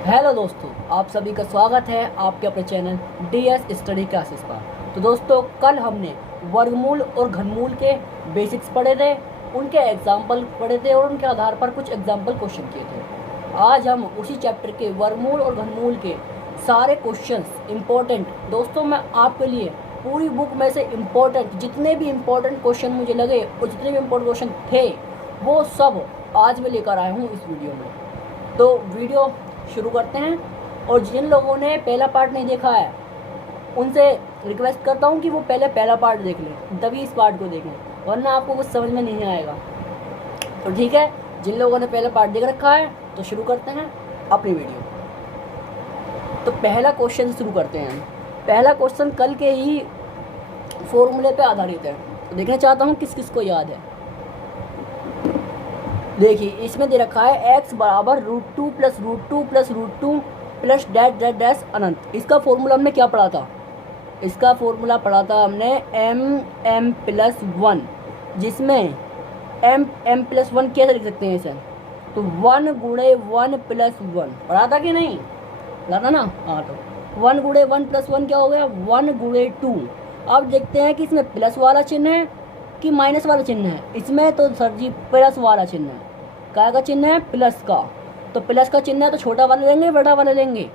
Hello दोस्तों, आप सभी का स्वागत है आपके अपने चैनल DS स्टडी क्लासेस पर। तो दोस्तों, कल हमने वर्गमूल और घनमूल के बेसिक्स पढ़े थे, उनके एग्जाम्पल पढ़े थे और उनके आधार पर कुछ एग्जाम्पल क्वेश्चन किए थे। आज हम उसी चैप्टर के वर्गमूल और घनमूल के सारे क्वेश्चंस इम्पोर्टेंट, दोस्तों मैं आपके लिए पूरी बुक में से इम्पोर्टेंट जितने भी इम्पोर्टेंट क्वेश्चन मुझे लगे और जितने भी इम्पोर्टेंट क्वेश्चन थे वो सब आज मैं लेकर आया हूँ इस वीडियो में। तो वीडियो शुरू करते हैं। और जिन लोगों ने पहला पार्ट नहीं देखा है उनसे रिक्वेस्ट करता हूँ कि वो पहले पहला पार्ट देख लें, तभी इस पार्ट को देखें, वरना आपको कुछ समझ में नहीं आएगा। तो ठीक है, जिन लोगों ने पहला पार्ट देख रखा है तो शुरू करते हैं अपनी वीडियो। तो पहला क्वेश्चन शुरू करते हैं। पहला क्वेश्चन कल के ही फॉर्मूले पे आधारित है, तो देखना चाहता हूँ किस किस को याद है। देखिए, इसमें दे रखा है x बराबर √2 plus √2 plus √2 plus dash dash dash अनंत। इसका फॉर्मूला हमने क्या पढ़ा था? इसका फॉर्मूला पढ़ा था हमने m+1, जिसमें m+1 कैसे लिख सकते हैं इसे? तो 1 गुणे 1 प्लस 1 पढ़ा था कि नहीं? पढ़ा था ना? हाँ, तो 1 गुणे 1 प्लस 1 क्या हो गया? 1 गुणे 2। अब देखते हैं कि इसमें प्लस वाला चिन्ह है कि माइनस वाला चिन्ह है। इसमें तो सर जी प्लस वाला चिन्ह है। क्या का चिन्ह है? प्लस का। तो प्लस का चिन्ह है तो छोटा वाला लेंगे बड़ा वाला लेंगे?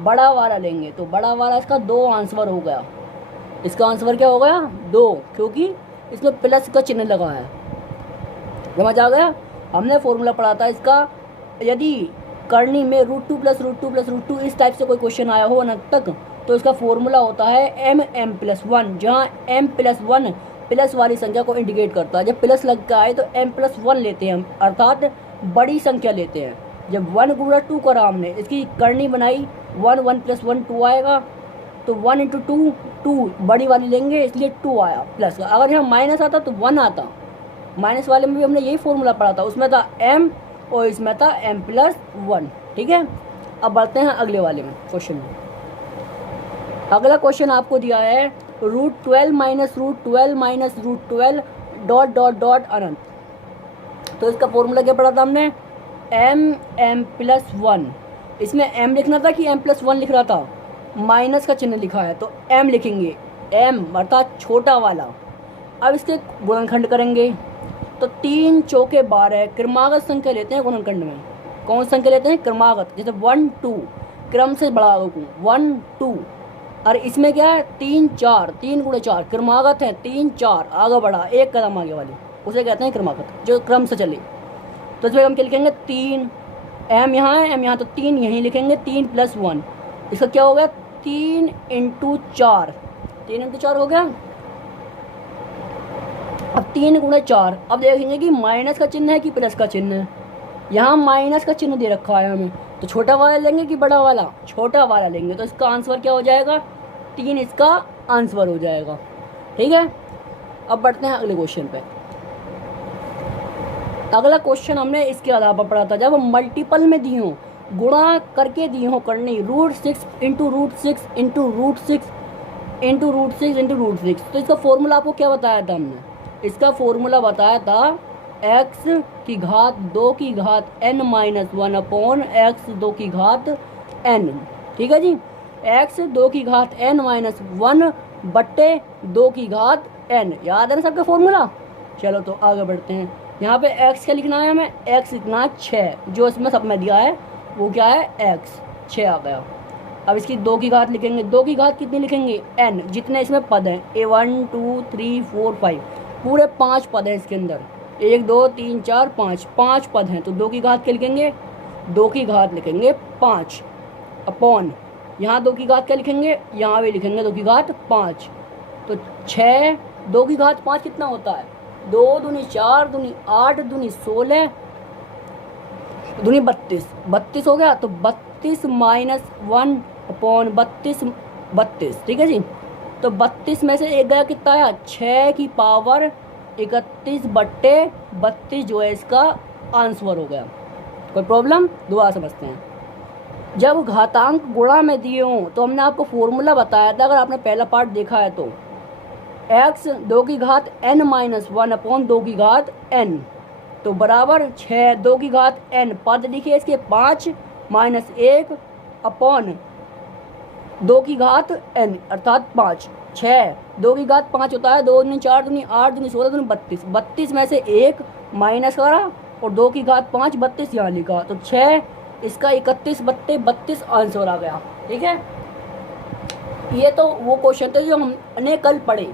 बड़ा वाला लेंगे। तो बड़ा वाला इसका 2 आंसर हो गया। इसका आंसर क्या हो गया? 2, क्योंकि इसमें प्लस का चिन्ह लगा है। समझ आ गया? हमने फॉर्मूला पढ़ा था इसका, यदि करनी में √2 प्लस √2 प्लस √2 इस टाइप से कोई क्वेश्चन आया हो अनंत तक, तो इसका फॉर्मूला होता है m+1, जहाँ m+1 प्लस वाली संख्या को इंडिकेट करता है। जब प्लस लग के आए तो m+1 लेते हैं हम, अर्थात बड़ी संख्या लेते हैं। जब 1 गुणा 2 करा हमने, इसकी करनी बनाई, 1 1 प्लस 1 2 आएगा, तो 1 × 2 2 बड़ी वाली लेंगे, इसलिए 2 आया प्लस का। अगर यहाँ माइनस आता तो 1 आता। माइनस वाले में भी हमने यही फॉर्मूला पढ़ा था, उसमें था m और इसमें था m+1। ठीक है, अब बढ़ते हैं अगले वाले में क्वेश्चन में। अगला क्वेश्चन आपको दिया है √12 minus √12 minus √12 dot dot dot अनंत। तो इसका फॉर्मूला क्या पढ़ा था हमने? m+1। इसमें m लिखना था कि m+1 लिख रहा था? माइनस का चिन्ह लिखा है तो m लिखेंगे, m अर्थात छोटा वाला। अब इसके गुणनखंड करेंगे तो 3 चौके 12 क्रमागत संख्या लेते हैं गुणनखंड में। कौन सी संख्या लेते हैं? क्रमागत, जैसे 1 2 क्रम से बढ़ा 1 2। और इसमें क्या है? 3 4, 3 गुणे 4 क्रमागत है। 3 4 आगे बढ़ा, एक कदम आगे वाली, उसे कहते हैं क्रमागत, जो क्रम से चले। तो इसमें हम क्या लिखेंगे? 3 m यहाँ है, m यहाँ, तो 3 यहीं लिखेंगे। 3 + 1, इसका क्या हो गया? 3 × 4, 3 × 4 हो गया। अब 3 गुणे 4, अब देखेंगे कि माइनस का चिन्ह है कि प्लस का चिन्ह है। यहाँ माइनस का चिन्ह दे रखा है हमें, तो छोटा वाला लेंगे कि बड़ा वाला? छोटा वाला लेंगे। तो इसका आंसर क्या हो जाएगा? 3 इसका आंसर हो जाएगा। ठीक है, अब बढ़ते हैं अगले क्वेश्चन पे। अगला क्वेश्चन हमने इसके आधार पर पढ़ा था, जब मल्टीपल में दी हो, गुणा करके दी हो करनी, √6 × √6 × √6 × √6 × √6। तो इसका फॉर्मूला आपको क्या बताया था हमने? इसका फॉर्मूला बताया था x की घात 2 की घात n-1 अपॉन x 2 की घात n। ठीक है जी, x 2 की घात n-1 बट्टे 2 की घात n। याद है ना सबका फॉर्मूला? चलो तो आगे बढ़ते हैं। यहाँ पे x क्या लिखना है हमें? x लिखना है 6, जो इसमें सब में दिया है वो क्या है? x 6 आ गया। अब इसकी 2 की घात लिखेंगे। 2 की घात कितनी लिखेंगे? n, जितने इसमें पद हैं, 1 2 3 4 5, पूरे 5 पद हैं इसके अंदर। 1 2 3 4 5, 5 पद हैं। तो 2 की घात क्या लिखेंगे? 2 की घात लिखेंगे 5 अपॉन, यहाँ 2 की घात क्या लिखेंगे? यहाँ भी लिखेंगे 2 की घात 5। तो 6, 2 की घात 5 कितना होता है? 2 दूनी 4 दूनी 8 दूनी 16 दूनी 32, 32 हो गया। तो 32 - 1 अपॉन 32 32। ठीक है जी, तो 32 में से एक गया, कितना आया? 6 की पावर 31 बट्टे 32 जो है इसका आंसर हो गया। कोई प्रॉब्लम? दोबारा समझते हैं। जब घातांक गुणा में दिए हों तो हमने आपको फॉर्मूला बताया था, अगर आपने पहला पार्ट देखा है तो, x 2 की घात n-1 अपॉन 2 की घात n, तो बराबर 6 2 की घात n, पद लिखिए इसके 5 -1 अपॉन 2 की घात n अर्थात 5। 6 2 की घात 5 होता है, 2 दूनी 4 दूनी 8 दूनी 16 दूनी 32। 32 में से 1 माइनस करा और 2 की घात 5 32 यहाँ लिखा, तो 6 इसका 31 32 आंसर आ गया। ठीक है, ये तो वो क्वेश्चन थे जो हमने कल पढ़े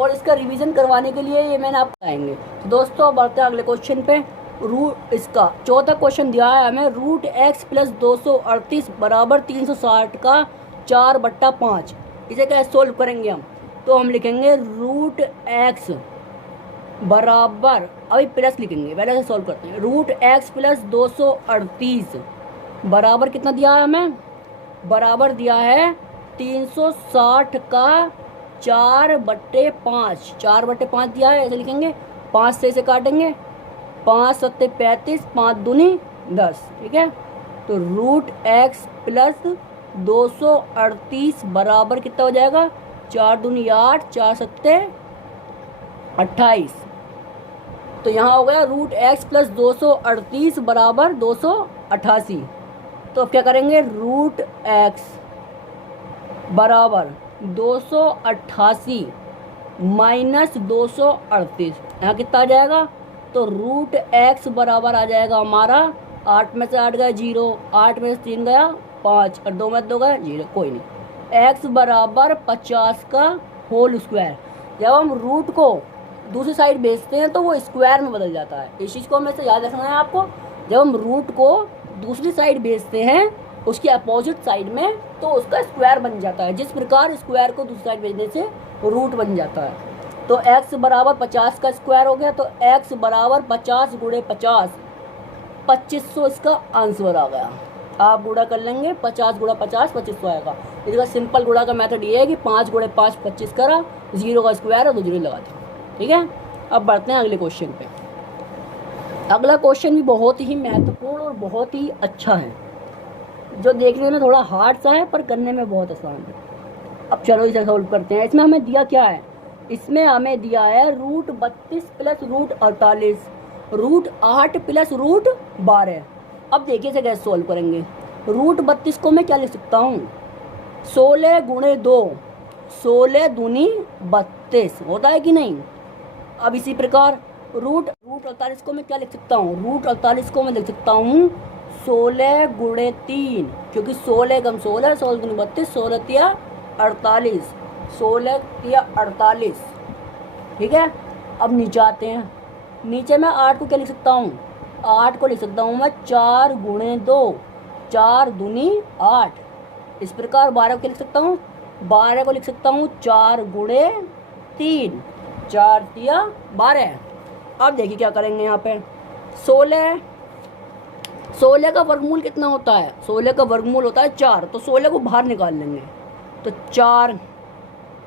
और इसका रिवीजन करवाने के लिए ये मैंने आपको बताएंगे। तो दोस्तों बढ़ते हैं अगले क्वेश्चन पे। रूट इसका चौथा क्वेश्चन दिया है हमें, रूट एक्स प्लस 238 बराबर 360 का 4/5। इसे क्या सोल्व करेंगे हम, तो हम लिखेंगे रूट एक्स बराबर, अभी प्लस लिखेंगे, पहले से सोल्व करते हैं। रूट एक्स प्लस 238 बराबर कितना दिया है हमें, बराबर दिया है 360 का 4/5। 4/5 दिया है, ऐसे लिखेंगे। 5 से इसे काटेंगे, 5 सत्ते 35, 5 दूनी 10। ठीक है, तो रूट एक्स प्लस 238 बराबर कितना हो जाएगा, 4 दूनी 8, 4 सत्ते 28। तो यहाँ हो गया रूट एक्स प्लस 238 बराबर 288। तो अब क्या करेंगे, रूट एक्स बराबर 288 माइनस 238, यहाँ कितना आ जाएगा, तो रूट एक्स बराबर आ जाएगा हमारा 8 में से 8 गया 0, 8 में से 3 गया 5 और 2 में 2 गया 0, कोई नहीं। एक्स बराबर 50 का होल स्क्वायर। जब हम रूट को दूसरी साइड भेजते हैं तो वो स्क्वायर में बदल जाता है, इस चीज़ को हमें से याद रखना है आपको। जब हम रूट को दूसरी साइड भेजते हैं उसकी अपोजिट साइड में, तो उसका स्क्वायर बन जाता है। जिस प्रकार स्क्वायर को दूसरी साइड भेजने से रूट बन जाता है। तो x बराबर 50 का स्क्वायर हो गया, तो x बराबर 50 गुणे 50, 2500 इसका आंसर आ गया। आप गुणा कर लेंगे, 50 गुणा 50 2500 आएगा। इसका सिंपल गुणा का मेथड ये है कि 5 गुणे 5 25 करा, 0 का स्क्वायर है तो 0 लगा दिया। ठीक है, अब बढ़ते हैं अगले क्वेश्चन पे। अगला क्वेश्चन भी बहुत ही महत्वपूर्ण और बहुत ही अच्छा है, जो देखने में थोड़ा हार्ड सा है पर करने में बहुत आसान है। अब चलो इसे सॉल्व करते हैं। इसमें हमें दिया क्या है, इसमें हमें दिया है root 32 plus root 48, root 8 plus root 12। अब देखिए इसे कैसे सॉल्व करेंगे। रूट 32 को मैं क्या लिख सकता हूँ, 16 गुणे 2, 16 दूनी 32 होता है कि नहीं। अब इसी प्रकार रूट 48 को मैं क्या लिख सकता हूँ, रूट 48 को मैं लिख सकता हूँ 16 गुणे 3, क्योंकि 16 कम 16, 16 दूनी 32, 16 तिया 48, 16 तिया 48। ठीक है, अब नीचे आते हैं। नीचे मैं 8 को क्या लिख सकता हूँ, 8 को लिख सकता हूँ मैं 4 गुणे 2, 4 दूनी 8। इस प्रकार 12 को क्या लिख सकता हूँ, 12 को लिख सकता हूँ 4 गुणे 3, 4 तिया 12। अब देखिए क्या करेंगे यहाँ पे, 16 का वर्गमूल कितना होता है, 16 का वर्गमूल होता है 4, तो 16 को बाहर निकाल लेंगे। तो 4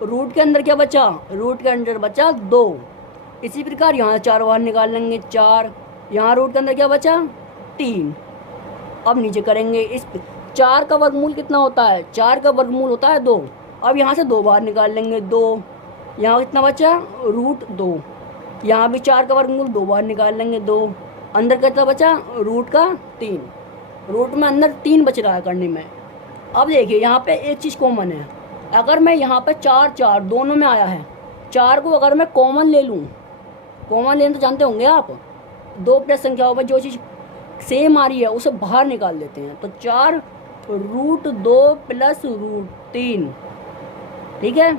रूट के अंदर क्या बचा, रूट के अंदर बचा 2। इसी प्रकार यहाँ 4 बाहर निकाल लेंगे, 4 यहाँ रूट के अंदर क्या बचा 3। अब नीचे करेंगे, इस 4 का वर्गमूल कितना होता है, 4 का वर्गमूल होता है 2। अब यहाँ से 2 बाहर निकाल लेंगे, 2 यहाँ कितना बचा रूट 2, यहाँ भी 4 का वर्गमूल 2 बाहर निकाल लेंगे, 2 अंदर कितना बचा रूट का 3, रूट में अंदर 3 बच रहा है करने में। अब देखिए यहाँ पे एक चीज़ कॉमन है, अगर मैं यहाँ पे 4 4 दोनों में आया है, 4 को अगर मैं कॉमन ले लूँ, कॉमन लेना तो जानते होंगे आप, 2 प्लस संख्याओं में जो चीज़ सेम आ रही है उसे बाहर निकाल देते हैं। तो 4 रूट 2 प्लस रूट 3। ठीक है,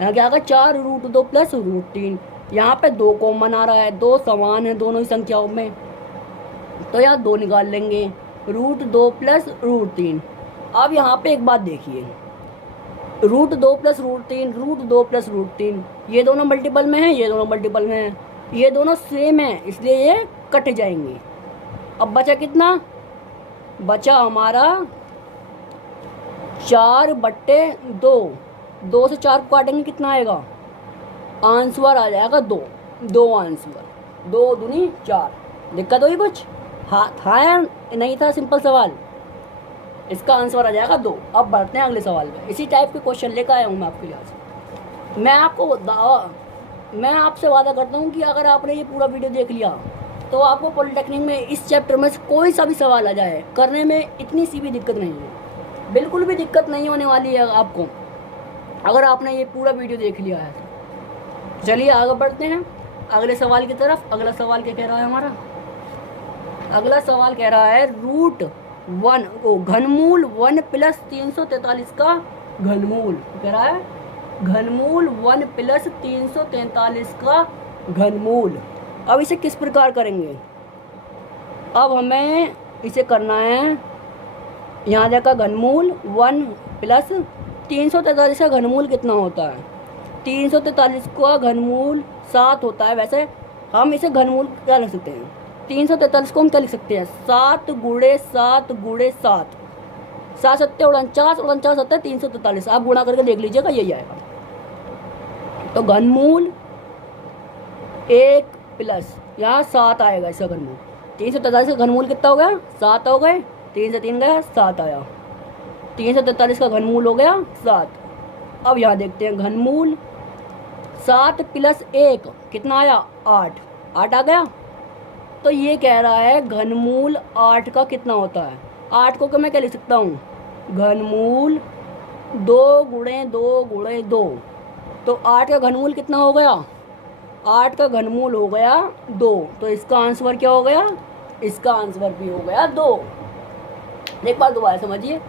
यहाँ क्या आएगा 4 रूट 2 प्लस रूट 3। यहाँ पे 2 कॉमन आ रहा है, 2 समान है दोनों ही संख्याओं में, तो यहाँ 2 निकाल लेंगे, रूट 2 प्लस रूट 3। अब यहाँ पे एक बात देखिए, root 2 plus root 3, root 2 plus root 3, ये दोनों मल्टीपल में हैं, ये दोनों मल्टीपल में हैं, ये दोनों सेम हैं, इसलिए ये कट जाएंगे। अब बचा कितना, बचा हमारा 4/2, 2 से 4 को काटेंगे कितना आएगा, आंसर आ जाएगा 2, 2 आंसर, 2 दूनी 4। दिक्कत हुई कुछ, हाँ था या नहीं था, सिंपल सवाल, इसका आंसर आ जाएगा 2। अब बढ़ते हैं अगले सवाल में। इसी टाइप के क्वेश्चन लेकर आया हूँ मैं आपके लिए आज। मैं आपसे वादा करता हूँ कि अगर आपने ये पूरा वीडियो देख लिया तो आपको पॉलिटेक्निक में इस चैप्टर में कोई सा भी सवाल आ जाए, करने में इतनी सी भी दिक्कत नहीं है। बिल्कुल भी दिक्कत नहीं होने वाली है आपको, अगर आपने ये पूरा वीडियो देख लिया है तो। चलिए आगे बढ़ते हैं अगले सवाल की तरफ। अगला सवाल क्या कह रहा है हमारा? अगला सवाल कह रहा है रूट 1 ओ घनमूल 1 प्लस 343 का घनमूल। कह रहा है घनमूल 1 प्लस 343 का घनमूल। अब इसे किस प्रकार करेंगे? अब हमें इसे करना है, यहाँ देखा घनमूल 1 प्लस 343 का घनमूल कितना होता है? 343 का घनमूल 7 होता है। वैसे हम इसे घनमूल क्या लिख सकते हैं? 343 को हम क्या लिख सकते हैं? 7 गुणे 7 गुणे 7, 7 सत्ते 49, 49 सत्ते 343। आप गुणा करके देख लीजिएगा, यही आएगा। तो घनमूल 1 प्लस यहाँ 7 आएगा इसका घनमूल। 343 का घनमूल कितना हो गया? 7 हो गए, 3 से 3 गया 7 आया। 343 का घनमूल हो गया 7। अब यहाँ देखते हैं घनमूल 7 प्लस 1 कितना आया? 8, 8 आ गया। तो ये कह रहा है घनमूल 8 का कितना होता है? 8 को मैं क्या लिख सकता हूँ? घनमूल 2 गुणे 2 गुणे 2। तो 8 का घनमूल कितना हो गया? 8 का घनमूल हो गया 2। तो इसका आंसर क्या हो गया? इसका आंसर भी हो गया 2। एक बार दोबारा समझिए,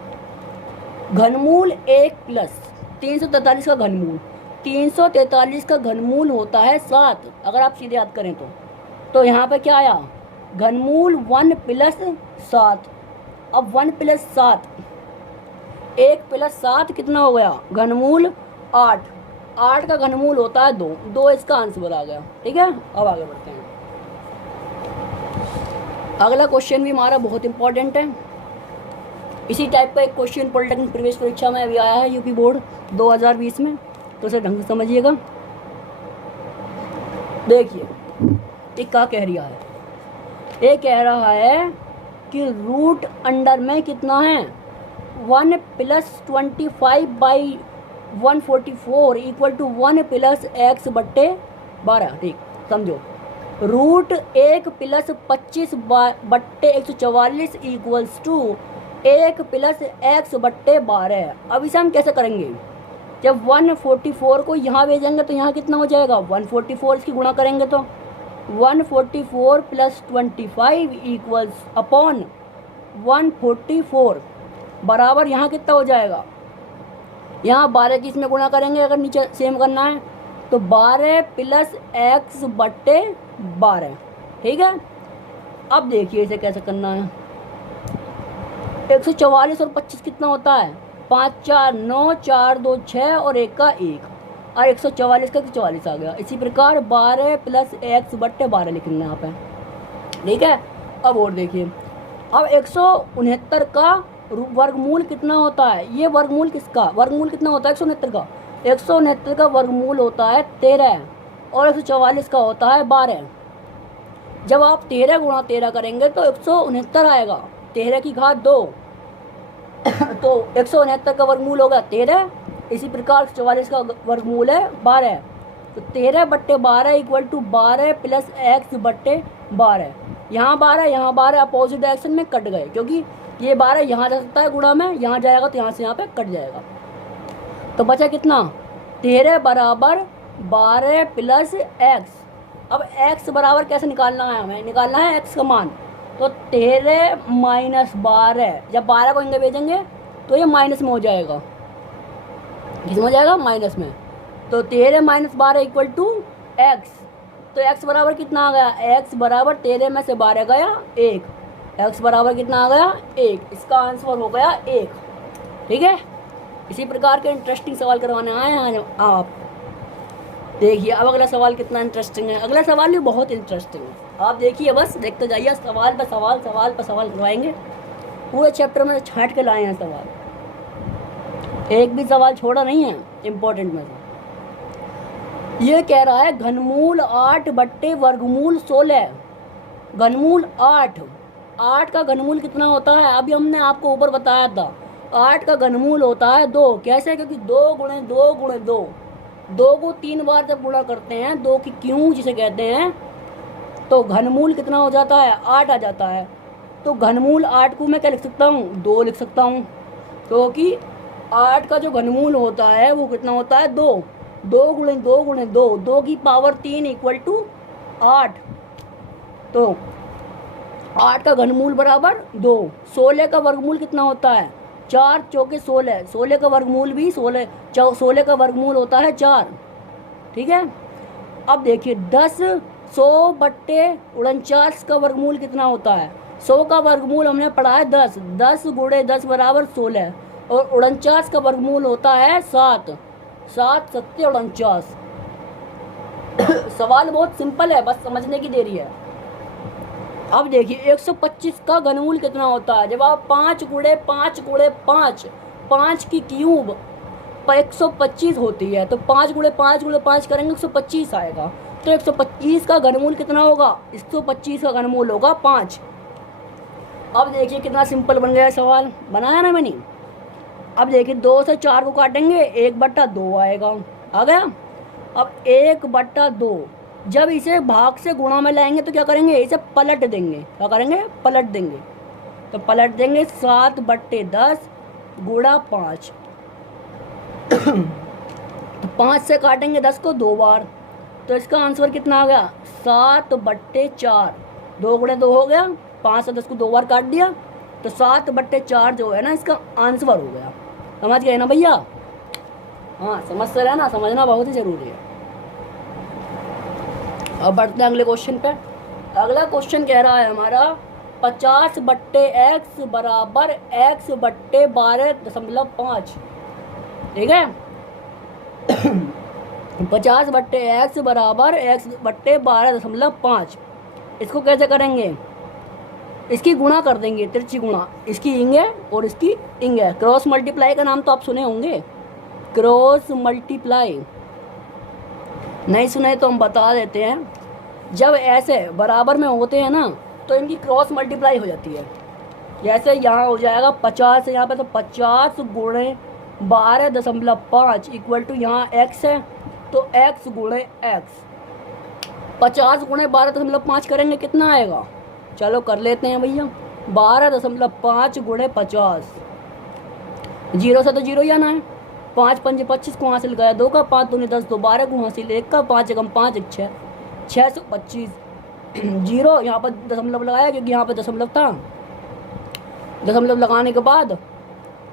घनमूल 1 प्लस 343 का घनमूल, 343 का घनमूल होता है 7, अगर आप सीधे याद करें तो यहाँ पे क्या आया? घनमूल 1 प्लस 7। अब 1 प्लस 7, 1 प्लस 7 कितना हो गया? घनमूल 8। 8 का घनमूल होता है 2, 2 इसका आंसर आ गया। ठीक है, अब आगे बढ़ते हैं। अगला क्वेश्चन भी हमारा बहुत इंपॉर्टेंट है। इसी टाइप का एक क्वेश्चन पॉलिटेक्निक प्रवेश परीक्षा में अभी आया है यूपी बोर्ड 2020 में, तो उसे ढंग से समझिएगा। देखिए ये क्या कह रहा है? ये कह रहा है कि रूट अंडर में कितना है? 1 plus 25 by 144 equal to 1 plus x बट्टे 12। ठीक, समझो। रूट 1 प्लस 25 बट्टे 144 इक्वल्स टू 1 प्लस एक्स बट्टे 12। अब इसे हम कैसे करेंगे? जब 144 को यहाँ भेजेंगे तो यहाँ कितना हो जाएगा? 144 इसकी गुणा करेंगे तो 144 प्लस 25 इक्वल्स अपॉन 144 बराबर यहाँ कितना हो जाएगा? यहाँ 12 की इसमें गुणा करेंगे अगर नीचे सेम करना है तो 12 प्लस एक्स बट्टे 12। ठीक है, अब देखिए इसे कैसे करना है। 144 और 25 कितना होता है? 5 4 9, 4 2 6 और 1 का 1, और 144 का 44 आ गया। इसी प्रकार 12 प्लस एक्स बट्टे 12 लिखना है यहाँ पे। ठीक है, अब और देखिए, अब 169 का वर्गमूल कितना होता है? ये वर्गमूल किसका वर्गमूल कितना होता है? 169 का। 169 का वर्गमूल होता है 13 और 144 का होता है 12। जब आप 13 गुणा 13 करेंगे तो 169 आएगा, 13 की घात 2। तो 169 का वर्गमूल होगा 13। इसी प्रकार 144 का वर्गमूल है 12। तो 13 बट्टे 12 इक्वल टू 12 प्लस एक्स बट्टे 12। यहाँ 12 यहाँ 12 अपोजिट डायरेक्शन में कट गए, क्योंकि ये 12 यहाँ जा सकता है गुणा में, यहाँ जाएगा तो यहाँ से यहाँ पे कट जाएगा। तो बचा कितना? 13 बराबर 12 प्लस एक्स। अब एक्स बराबर कैसे निकालना है? हमें निकालना है एक्स का मान। तो 13 माइनस 12, जब 12 को इनके भेजेंगे तो ये माइनस में हो जाएगा। किस में हो जाएगा? माइनस में। तो 13 माइनस 12 इक्वल टू एक्स। तो एक्स बराबर कितना आ गया? एक्स बराबर 13 में से 12 गया 1। एक्स बराबर कितना आ गया? 1। इसका आंसर हो गया 1। ठीक है, इसी प्रकार के इंटरेस्टिंग सवाल करवाने आए हैं आप। देखिए अब अगला सवाल कितना इंटरेस्टिंग है। अगला सवाल भी बहुत इंटरेस्टिंग है, आप देखिए, बस देखते जाइए। सवाल पर सवाल, सवाल पर सवाल करवाएंगे। पूरे चैप्टर में छांट के लाए हैं सवाल, एक भी सवाल छोड़ा नहीं है इम्पोर्टेंट में से। ये कह रहा है घनमूल 8 बट्टे वर्गमूल 16। घनमूल 8, 8 का घनमूल कितना होता है? अभी हमने आपको ऊपर बताया था। 8 का घनमूल होता है 2। कैसे? क्योंकि 2 गुणे 2 गुणे 2, 2 को 3 बार जब गुणा करते हैं, 2 की क्यों जिसे कहते हैं, तो घनमूल कितना हो जाता है? 8 आ जाता है। तो घनमूल 8 को मैं क्या लिख सकता हूँ? 2 लिख सकता हूँ। क्योंकि 8 का जो घनमूल होता है वो कितना होता है 2, 2 गुणे 2 गुणे 2, 2 की पावर 3 इक्वल टू 8। तो 8 का घनमूल बराबर 2। 16 का वर्गमूल कितना होता है 4 चौके 16, 16 का वर्गमूल भी 16, 16 का वर्गमूल होता है 4। ठीक है, अब देखिए 10 100/49 का वर्गमूल कितना होता है। 100 का वर्गमूल हमने पढ़ा है 10, 10 गुणे 10 बराबर 16, और 49 का वर्गमूल होता है 7, 7 सत्ते 49। सवाल बहुत सिंपल है, बस समझने की देरी है। अब देखिए 125 का घनमूल कितना होता है। जब आप 5 गुणे 5 गुणे 5, 5 की क्यूब 125 होती है, तो 5 गुणे 5 गुणे 5 करेंगे 125 आएगा। तो 125 का घनमूल कितना होगा, 125 का घनमूल होगा 5। अब देखिए कितना सिंपल बन गया सवाल, बनाया ना मैंने। अब देखिए 2 से 4 को काटेंगे 1/2 आएगा, आ गया। अब 1/2 जब इसे भाग से गुणा में लाएंगे तो क्या करेंगे, इसे पलट देंगे। क्या करेंगे, पलट देंगे। तो पलट देंगे 7/10 गुणा 5। तो 5 से काटेंगे 10 को 2 बार, तो इसका आंसर कितना आ गया 7/4। 2 गुणे 2 हो गया, 5 से 10 को 2 बार काट दिया, तो 7/4 जो है ना इसका आंसर हो गया। समझ गए ना भैया। हाँ समझते रहे ना, समझना बहुत ही जरूरी है। अब बढ़ते हैं अगले क्वेश्चन पे। अगला क्वेश्चन कह रहा है हमारा 50/x बराबर x/12.5। ठीक है 50/x बराबर x/12.5। इसको कैसे करेंगे, इसकी गुणा कर देंगे, तिरछी गुणा, इसकी इंग है और इसकी इंग है। क्रॉस मल्टीप्लाई का नाम तो आप सुने होंगे, क्रॉस मल्टीप्लाई। नहीं सुने तो हम बता देते हैं। जब ऐसे बराबर में होते हैं ना तो इनकी क्रॉस मल्टीप्लाई हो जाती है। जैसे यहाँ हो जाएगा 50 यहाँ पे, तो 50 गुणे 12.5 इक्वल टू यहाँ x है, तो x गुणे x। 50 गुणे 12.5 करेंगे कितना आएगा, चलो कर लेते हैं भैया। 12.5 गुणे 50, 0 से तो 0 ही आना है। 5 5 25 को हासिल गया, 2 का 5 दूनी 10, 2 12 को हासिल, 1 का 5 एकम 5 1 6, 625। 0 यहाँ पर दशमलव लगाया क्योंकि यहाँ पर दशमलव था। दशमलव लगाने के बाद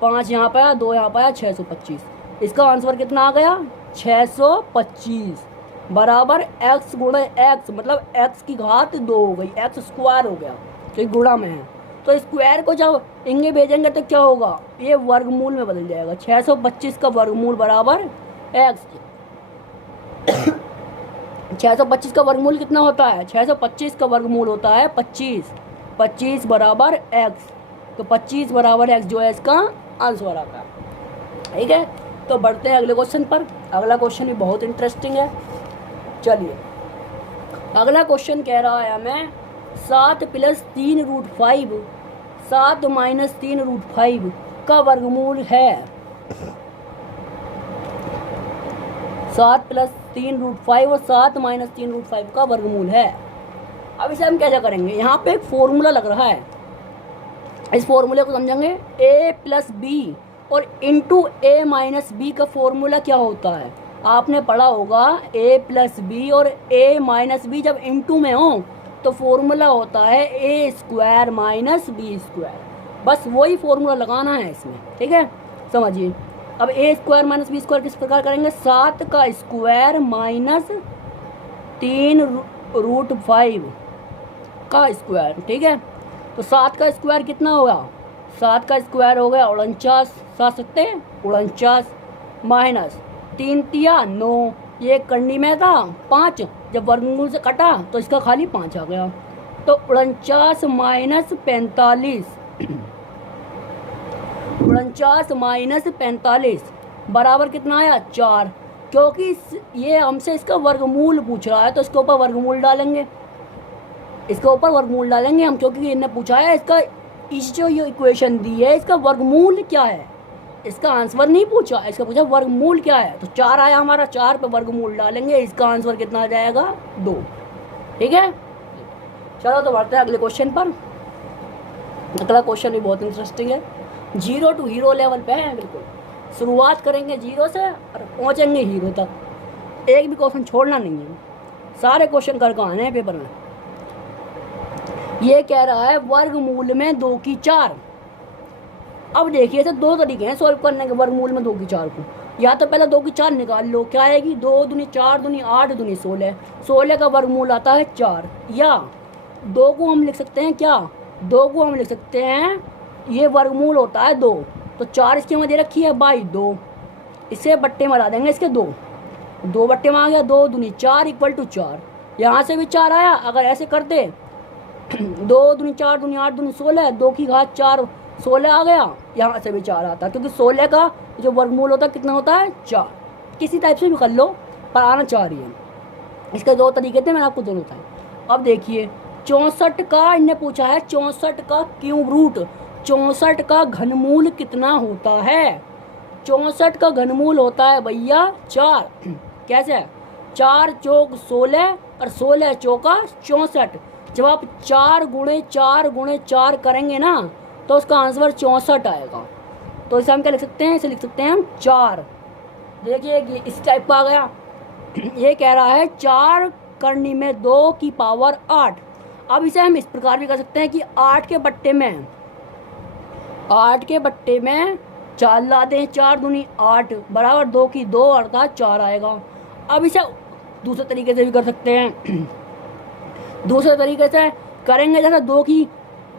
5 यहाँ पर आया, 2 यहाँ पर आया, 625। इसका आंसर कितना आ गया 625 बराबर x गुणे x, मतलब x की घात 2 हो गई, x स्क्वायर हो गया क्योंकि गुणा में है। तो स्क्वायर को जब इंगे भेजेंगे तो क्या होगा, ये वर्गमूल में बदल जाएगा। 625 का वर्गमूल बराबर x। 625 का वर्गमूल कितना होता है, 625 का वर्गमूल होता है 25। 25 बराबर x, तो 25 बराबर x जो है इसका आंसर आता है। ठीक है, तो बढ़ते हैं अगले क्वेश्चन पर। अगला क्वेश्चन भी बहुत इंटरेस्टिंग है। चलिए अगला क्वेश्चन कह रहा है हमें 7 + 3√5, 7 - 3√5 का वर्गमूल है। 7 + 3√5 और 7 - 3√5 का वर्गमूल है। अब इसे हम कैसे करेंगे, यहाँ पे एक फॉर्मूला लग रहा है, इस फॉर्मूले को समझेंगे। a + b और इंटू a - b का फॉर्मूला क्या होता है, आपने पढ़ा होगा। a + b और a - b जब इंटू में हो तो फॉर्मूला होता है a² - b²। बस वही फॉर्मूला लगाना है इसमें। ठीक है, समझिए। अब a² - b² किस प्रकार करेंगे, 7 का स्क्वायर माइनस 3√5 का स्क्वायर। ठीक है, तो 7 का स्क्वायर कितना होगा, 7 का स्क्वायर हो गया 49, 7 सत्ते 49 माइनस 3 तिया 9, ये करनी में था 5, जब वर्गमूल से कटा तो इसका खाली 5 आ गया। तो 49 - 45, 49 - 45 बराबर कितना आया 4। क्योंकि ये हमसे इसका वर्गमूल पूछ रहा है तो इसके ऊपर वर्गमूल डालेंगे, इसके ऊपर वर्गमूल डालेंगे हम, क्योंकि इन्हें पूछा है इसका, इस जो ये इक्वेशन दी है इसका वर्गमूल क्या है। इसका आंसर नहीं पूछा, इसका पूछा वर्गमूल क्या है। तो 4 आया हमारा, 4 पे वर्गमूल डालेंगे, इसका आंसर कितना आ जाएगा 2। ठीक है, चलो तो बढ़ते हैं अगले क्वेश्चन पर। अगला क्वेश्चन भी बहुत इंटरेस्टिंग है। जीरो टू हीरो लेवल पे हैं बिल्कुल। शुरुआत करेंगे जीरो से और पहुंचेंगे हीरो तक। एक भी क्वेश्चन छोड़ना नहीं है, सारे क्वेश्चन करके आने हैं पेपर में। ये कह रहा है वर्गमूल में 2 की 4। अब देखिए ऐसे दो तरीके हैं सॉल्व करने के वर्गमूल में 2 की 4 को। या तो पहले 2 की 4 निकाल लो, क्या आएगी 2 दूनी 4 दूनी 8 दूनी 16। 16 का वर्गमूल आता है 4। या 2 को हम लिख सकते हैं क्या, 2 को हम लिख सकते हैं ये वर्गमूल होता है 2, तो 4 इसके में दे रखी है बाई 2, इसे बट्टे में ला देंगे इसके 2 बट्टे में आ गया 2 दूनी 4 इक्वल टू 4। यहाँ से भी 4 आया। अगर ऐसे करते 2 दूनी 4 दूनी 8 दूनी 16, 2 की घात 4 16 आ गया। यहाँ से भी 4 आता है क्योंकि 16 का जो वर्गमूल होता है कितना होता है 4। किसी टाइप से भी कर लो पर आना 4 ही है। इसके 2 तरीके थे, मैंने आपको दोनों बताए। अब देखिए 64 का इनने पूछा है 64 का क्यूब रूट, 64 का घनमूल कितना होता है। 64 का घनमूल होता है भैया 4। कैसे है 4 चौक 16 और 16 चौका 64। जब आप 4 गुणे 4 गुणे 4 करेंगे ना तो उसका आंसर 64 आएगा। तो इसे हम क्या लिख सकते हैं, इसे लिख सकते हैं हम 4। देखिए इस टाइप का आ गया। ये कह रहा है 4 करनी में 2 की पावर 8। अब इसे हम इस प्रकार भी कर सकते हैं कि 8 के बट्टे में 4 ला दें, 4 दूनी 8 बराबर 2 की 2 अर्थात 4 आएगा। अब इसे दूसरे तरीके से भी कर सकते हैं। दूसरे तरीके से करेंगे जैसे 2 की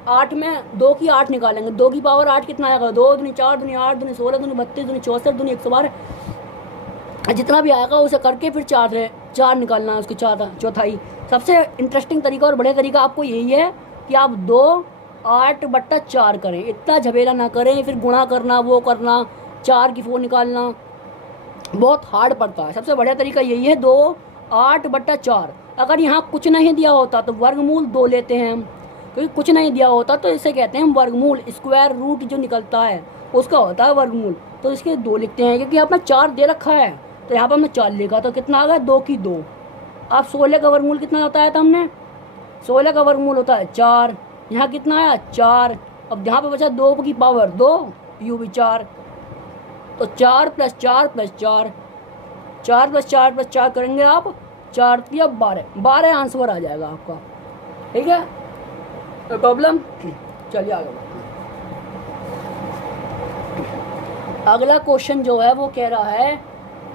8 में 2 की 8 निकालेंगे, 2 की पावर 8 कितना आएगा 2 दूनी 4 दूनी 8 दूनी 16 दूनी 32 दूनी 64 दूनी 112, जितना भी आएगा उसे करके फिर 4 निकालना है उसकी चौथाई। सबसे इंटरेस्टिंग तरीका और बढ़िया तरीका आपको यही है कि आप 2 8 बट्टा 4 करें, इतना झमेला ना करें, फिर गुणा करना वो करना 4 की 4 निकालना बहुत हार्ड पड़ता है। सबसे बढ़िया तरीका यही है 2 8 बट्टा 4। अगर यहाँ कुछ नहीं दिया होता तो वर्गमूल 2 लेते हैं हम, क्योंकि कुछ नहीं दिया होता तो इसे कहते हैं वर्गमूल। स्क्वायर रूट जो निकलता है उसका होता है वर्गमूल, तो इसके 2 लिखते हैं क्योंकि यहाँ पर 4 दे रखा है तो यहाँ पर हमने 4 लिखा तो कितना आ गया 2 की 2। अब 16 का वर्गमूल कितना होता है, तो हमने 16 का वर्गमूल होता है 4। यहाँ कितना आया 4। अब यहाँ पे बचा 2 की पावर 2 यू भी 4, तो 4 प्लस 4 प्लस 4, 4 प्लस 4 प्लस 4 करेंगे आप 4 या 12 आंसर आ जाएगा आपका। ठीक है, तो प्रॉब्लम। चलिए आगे अगला क्वेश्चन जो है वो कह रहा है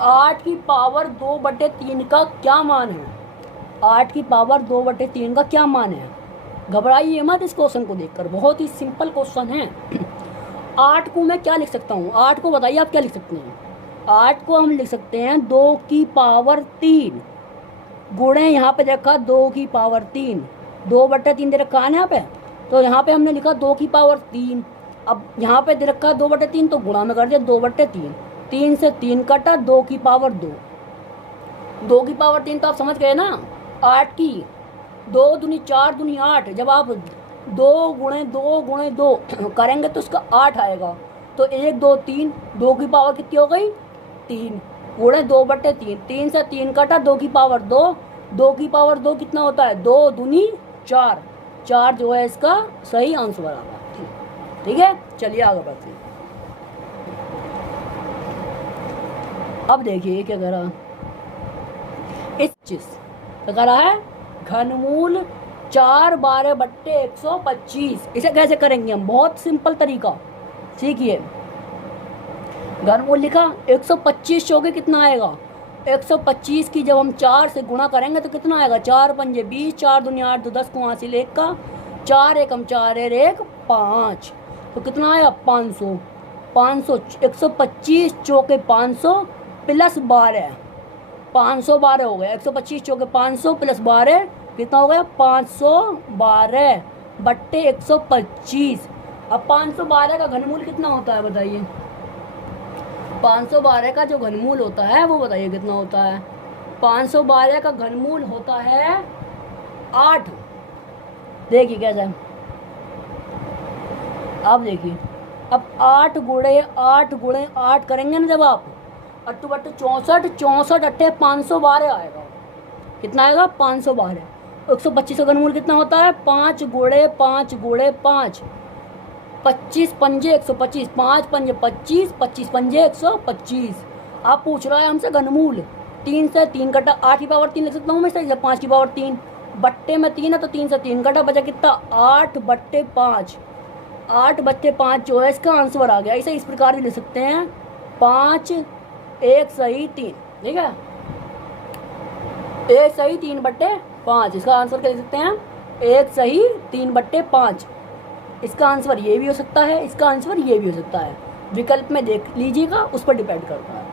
8 की पावर 2/3 का क्या मान है। 8 की पावर 2/3 का क्या मान है। घबराइए मत इस क्वेश्चन को देखकर, बहुत ही सिंपल क्वेश्चन है। 8 को मैं क्या लिख सकता हूँ, 8 को बताइए आप क्या लिख सकते हैं। 8 को हम लिख सकते हैं 2 की पावर 3 गुणे यहाँ पे देखा 2 की पावर 3, 2/3 दे रखा है ना यहाँ पे, तो यहाँ पे हमने लिखा 2 की पावर 3। अब यहाँ पे दे रखा है 2/3 तो गुणा में कर दिया 2/3, 3 से 3 कटा 2 की पावर 2, 2 की पावर 3 तो आप समझ गए ना। 8 की 2 दूनी 4 दूनी 8, जब आप 2 गुणे 2 करेंगे तो उसका 8 आएगा। तो 1 2 3, 2 की पावर कितनी हो गई 3 गुणे 2/3, 3 से 3 कटा 2 की पावर 2, 2 की पावर 2 कितना होता है 2 दूनी 4, 4 जो है इसका सही आंसर आएगा। ठीक है, चलिए आगे बढ़ते हैं। अब देखिए क्या कह रहा इस चीज कह रहा है घनमूल 4/12/125। इसे कैसे करेंगे हम, बहुत सिंपल तरीका सीखिए। घनमूल लिखा 125 चौके कितना आएगा 125 की जब हम 4 से गुणा करेंगे तो कितना आएगा 4 पंजे 20, 4 दूनी 8 तो 10 को हासिल 1 का 4 एकम 4 1 5, तो कितना आया 500। 125 चौके 500 प्लस 12, 512 हो गया। 125 चौके 500 प्लस 12 कितना हो गया 512/125। अब 512 का घनमूल कितना होता है बताइए। 512 का जो घनमूल होता है वो बताइए कितना होता है। 512 का घनमूल होता है 8। देखिए कैसे, अब देखिए अब 8 गुणे 8 करेंगे ना जब आप 8 बट्टे 64, 64 अट्ठे 512 आएगा। कितना आएगा 512। 125 का घनमूल कितना होता है 5 गुणे 5 गुणे 5, 25 पंजे 125, 5 पंजे 25, 25 पंजे 125। आप पूछ रहा है हमसे घनमूल। 3 से 3 कटा, 8 की पावर 3 लिख सकता हूँ मैं इसे, 5 की पावर 3, बट्टे में 3 है तो 3 से 3 कटा, बचा कितना 8/5। 8/5 जो है इसका आंसर आ गया। इसे इस प्रकार भी लिख सकते हैं 5 1 सही 3, ठीक है, 1 सही 3/5। इसका आंसर क्या लिख सकते हैं 1 सही 3/5। इसका आंसर ये भी हो सकता है, इसका आंसर ये भी हो सकता है, विकल्प में देख लीजिएगा, उस पर डिपेंड करता है।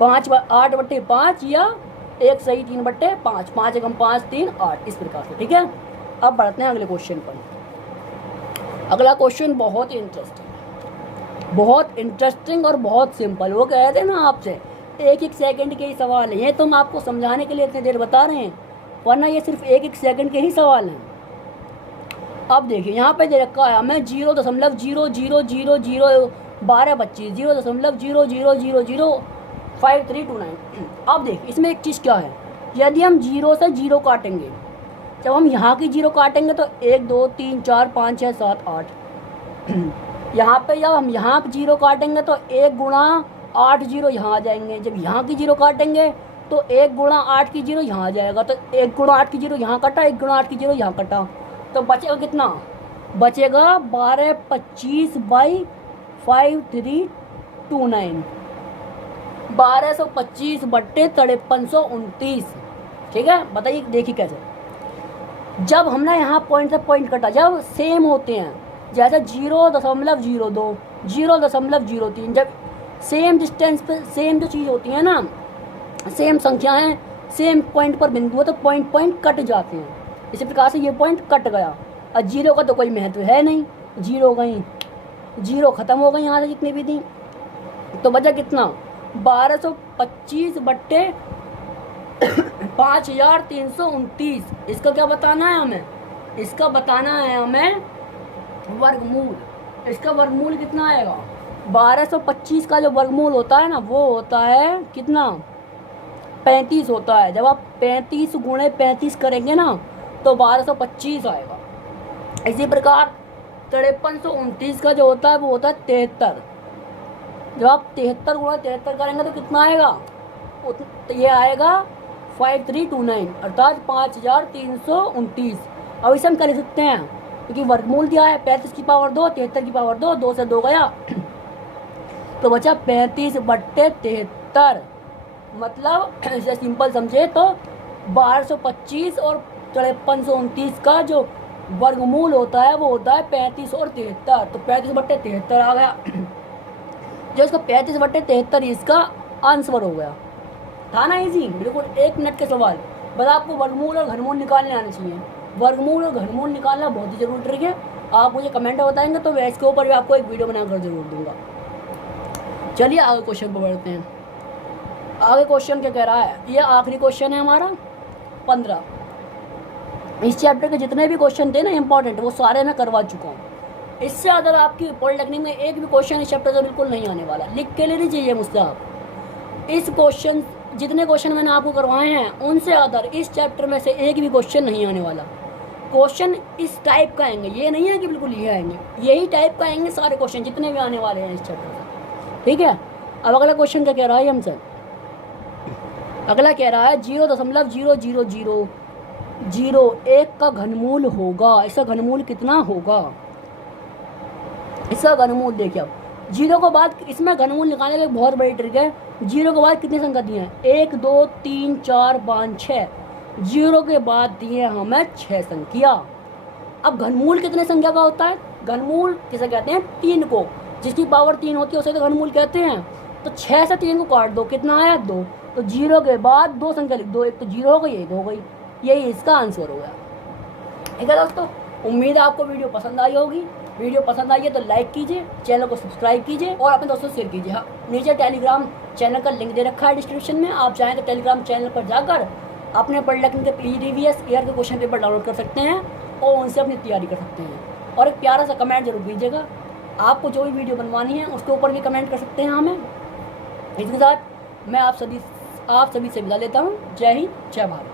8/5 या 1 सही 3/5, 5 एकम 5 3 8, इस प्रकार से, ठीक है। अब बढ़ते हैं अगले क्वेश्चन पर। अगला क्वेश्चन बहुत ही इंटरेस्टिंग और बहुत सिंपल। वो कह रहे थे ना आपसे 1-1 सेकंड के ही सवाल है, ये तो हम आपको समझाने के लिए इतनी देर बता रहे हैं, वरना ये सिर्फ 1-1 सेकंड के ही सवाल हैं। अब देखिए यहाँ पे दे रखा है हमें 0.0000 1225 0.00005329। अब देखिए इसमें एक चीज़ क्या है, यदि हम 0 से 0 काटेंगे, जब हम यहाँ की 0 काटेंगे तो 1 2 3 4 5 6 7 8 यहाँ पे जब हम यहाँ 0 काटेंगे तो 1 गुणा 8 0 यहाँ आ जाएंगे। जब यहाँ की 0 काटेंगे तो 1 गुणा 8 की 0 यहाँ आ जाएगा, तो 1 गुणा 8 की 0 यहाँ कटा, 1 गुणा 8 की 0 यहाँ कटा, तो बचेगा कितना, बचेगा 1225/5329, 1225/5329, ठीक है। बताइए, देखिए कैसे। जब हमने यहाँ पॉइंट से पॉइंट कटा, जब सेम होते हैं, जैसे 0.02 0.03, जब सेम डिस्टेंस पे सेम जो चीज़ होती है ना, सेम संख्या है, सेम पॉइंट पर बिंदु है, तो पॉइंट कट जाते हैं। इसी प्रकार से ये पॉइंट कट गया, और 0 का तो कोई महत्व है नहीं, 0 ख़त्म हो गई यहाँ से जितनी भी थी, तो बचा कितना 1225/5329। इसका क्या बताना है हमें, इसका बताना है हमें वर्गमूल। इसका वर्गमूल कितना आएगा, 1225 का जो वर्गमूल होता है ना, वो होता है कितना 35 होता है। जब आप 35 गुणे 35 करेंगे ना तो 1225 आएगा। इसी प्रकार 5329 का जो होता है वो होता है 73। जब आप 73 गुणा 73 करेंगे तो कितना आएगा, तो ये आएगा 5329, अर्थात 5329। अब इसे हम कर सकते हैं, क्योंकि वर्गमूल दिया है 35 की पावर 2, 73 की पावर 2, 2 से 2 गया तो बचा 35/73। मतलब इसे सिंपल समझे तो 1225 और 5329 का जो वर्गमूल होता है वो होता है 35 और 73, तो 35/73 आ गया। जो इसका 35/73 इसका आंसर हो गया। था ना इजी, बिल्कुल 1 मिनट के सवाल। बस आपको वर्गमूल और घनमूल निकालने आने चाहिए। वर्गमूल और घनमूल निकालना बहुत ही जरूरी ट्रिक है। आप मुझे कमेंट में बताएंगे तो मैं इसके ऊपर भी आपको एक वीडियो बनाकर जरूर दूंगा। चलिए आगे क्वेश्चन पर बढ़ते हैं। आगे क्वेश्चन क्या कह रहा है, ये आखिरी क्वेश्चन है हमारा 15। इस चैप्टर के जितने भी क्वेश्चन थे ना इंपॉर्टेंट, वो सारे मैं करवा चुका हूँ। इससे अगर आपकी पॉलिटेक्निक में एक भी क्वेश्चन इस चैप्टर से बिल्कुल नहीं आने वाला, लिख के ले लीजिए मुझसे आप। इस क्वेश्चन जितने क्वेश्चन मैंने आपको करवाए हैं उनसे अदर इस चैप्टर में से एक भी क्वेश्चन नहीं आने वाला। क्वेश्चन इस टाइप का आएंगे, ये नहीं है कि बिल्कुल ये आएंगे, यही टाइप का आएंगे सारे क्वेश्चन जितने भी आने वाले हैं इस चैप्टर से, ठीक है। अब अगला क्वेश्चन क्या कह रहा है हमसे, अगला कह रहा है 0.0001 का घनमूल होगा। इसका घनमूल कितना होगा, इसका घनमूल देखिए। अब 0 के बाद इसमें घनमूल निकालने की बहुत बड़ी ट्रिक है। 0 के बाद कितनी संख्या दी है, 1 2 3 4 5 6। 0 के बाद दिए हमें 6 संख्या। अब घनमूल कितने संख्या का होता है, घनमूल किसे कहते हैं 3 को, जिसकी पावर 3 होती है उसे तो घनमूल कहते हैं। तो 6 से 3 को काट दो, कितना आया 2, तो 0 के बाद 2 संख्या लिख दो, एक तो 0 हो गई, एक हो गई, यही इसका आंसर हो गया। ठीक है दोस्तों, उम्मीद है आपको वीडियो पसंद आई होगी। वीडियो पसंद आई है तो लाइक कीजिए, चैनल को सब्सक्राइब कीजिए और अपने दोस्तों से शेयर कीजिए। हाँ, नीचे टेलीग्राम चैनल का लिंक दे रखा है डिस्क्रिप्शन में, आप चाहें तो टेलीग्राम चैनल पर जाकर अपने पॉलिटेक्निक के प्रीवियस ईयर के क्वेश्चन पेपर डाउनलोड कर सकते हैं और उनसे अपनी तैयारी कर सकते हैं। और एक प्यारा सा कमेंट जरूर कीजिएगा, आपको जो भी वीडियो बनवानी है उसके ऊपर भी कमेंट कर सकते हैं हमें। इसके साथ मैं आप सभी से विदा लेता हूँ। जय हिंद, जय भारत।